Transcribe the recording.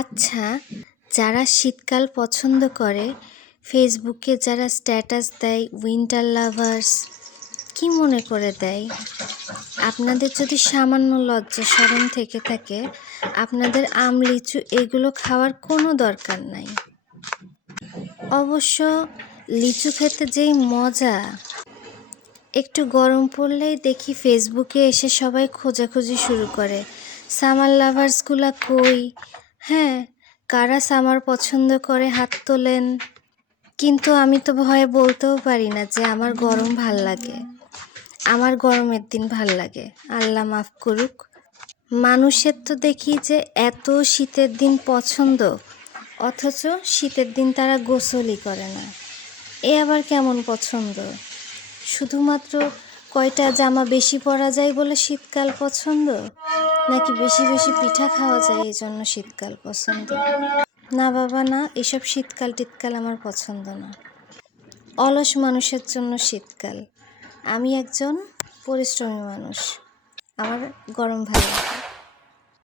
আচ্ছা, যারা শীতকাল পছন্দ করে ফেসবুকে যারা স্ট্যাটাস দেয় উইন্টার লাভার্স, কি মনে করে দেয়? আপনাদের যদি সামান্য লজ্জা শরম থেকে থাকে, আপনাদের আম লিচু এগুলো খাওয়ার কোনো দরকার নাই। অবশ্য লিচু খেতে যেই মজা, একটু গরম পড়লেই দেখি ফেসবুকে এসে সবাই খোঁজাখুঁজি শুরু করে, সামার লাভার্সগুলা কই? হ্যাঁ, কারা সামার পছন্দ করে হাত তোলেন। কিন্তু আমি তো ভয়ে বলতেও পারি না যে আমার গরম ভাল লাগে, আমার গরমের দিন ভাল লাগে, আল্লাহ মাফ করুক। মানুষের তো দেখি যে এত শীতের দিন পছন্দ, অথচ শীতের দিন তারা গোসলই করে না। এ আবার কেমন পছন্দ? শুধুমাত্র কয়টা জামা বেশি পরা যায় বলে শীতকাল পছন্দ, নাকি বেশি বেশি পিঠা খাওয়া যায় এই জন্য শীতকাল পছন্দ? না বাবা না, এসব শীতকাল টিতকাল আমার পছন্দ না। অলস মানুষের জন্য শীতকাল। আমি একজন পরিশ্রমী মানুষ, আমার গরম ভালো লাগে।